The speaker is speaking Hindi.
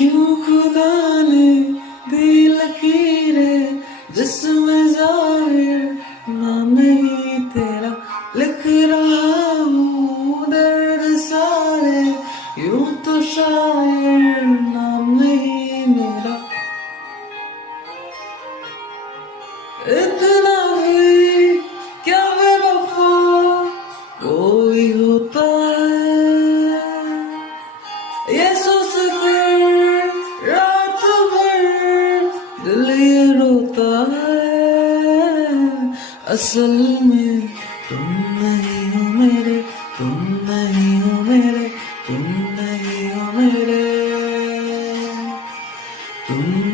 क्यों खुदा ने दी लकीरें जिसमें ज़ाहिर नाम नहीं तेरा लिख रहा हूँ दर्द सारे यूं तो शायर नाम नहीं मेरा। इतना भी क्या बेवफा कोई होता है, ये सोच कर रात भर दिल ये रोता है। असल में तुम नहीं हो मेरे, तुम नहीं हो मेरे, तुम नहीं हो मेरे, तुम